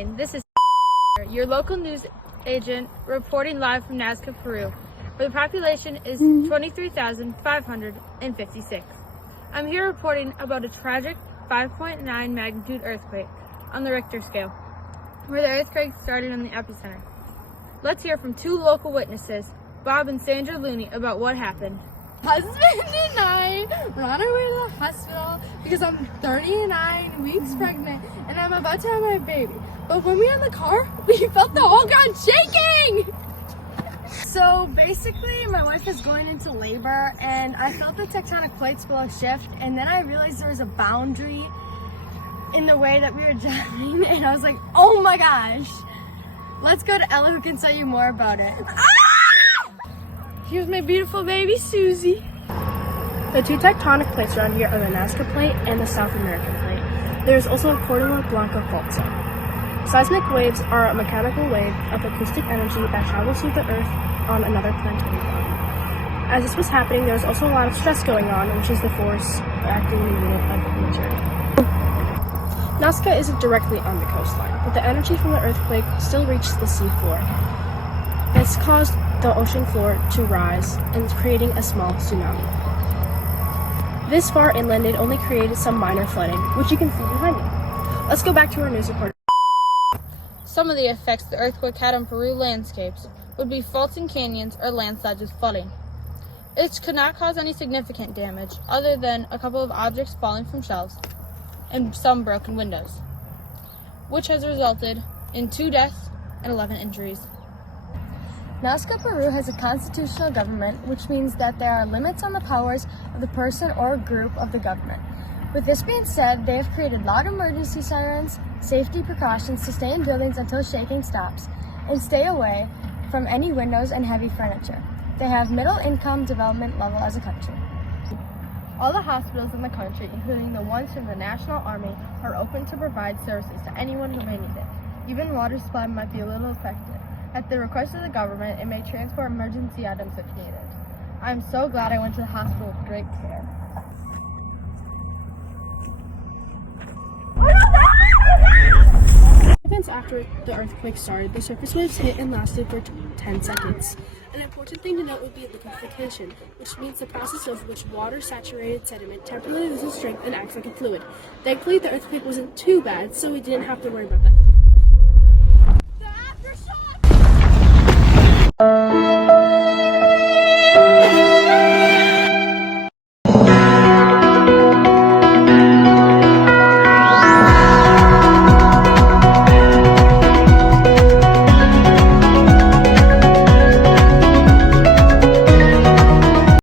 morning. This is your local news agent reporting live from Nazca, Peru, where the population is 23,556. I'm here reporting about a tragic 5.9 magnitude earthquake on the Richter scale, where the earthquake started in the epicenter. Let's hear from two local witnesses, Bob and Sandra Looney, about what happened. Husband and I ran away to the hospital because I'm 39 weeks pregnant and I'm about to have my baby. But when we were in the car, we felt the whole ground shaking! So basically, my wife is going into labor and I felt the tectonic plates below shift, and then I realized there was a boundary in the way that we were driving, and I was like, oh my gosh! Let's go to Ella who can tell you more about it. Here's my beautiful baby, Susie. The two tectonic plates around here are the Nazca Plate and the South American Plate. There is also a Cordillera Blanca fault zone. Seismic waves are a mechanical wave of acoustic energy that travels through the Earth on another planetary body. As this was happening, there was also a lot of stress going on, which is the force acting in the unit of nature. Nazca isn't directly on the coastline, but the energy from the earthquake still reached the sea floor. This caused the ocean floor to rise and creating a small tsunami. This far inland, it only created some minor flooding, which you can see behind me. Let's go back to our news reporter. Some of the effects the earthquake had on Peru landscapes would be faults in canyons or landslides with flooding. It could not cause any significant damage other than a couple of objects falling from shelves and some broken windows, which has resulted in 2 deaths and 11 injuries. Nazca, Peru has a constitutional government, which means that there are limits on the powers of the person or group of the government. With this being said, they have created loud emergency sirens, safety precautions to stay in buildings until shaking stops, and stay away from any windows and heavy furniture. They have middle income development level as a country. All the hospitals in the country, including the ones from the National Army, are open to provide services to anyone who may need it. Even water supply might be a little affected. At the request of the government, it may transport emergency items if needed. I'm so glad I went to the hospital with great care. Seconds after the earthquake started, the surface waves hit and lasted for 10 seconds. An important thing to note would be liquefaction, which means the process of which water-saturated sediment temporarily loses strength and acts like a fluid. Thankfully, the earthquake wasn't too bad, so we didn't have to worry about that.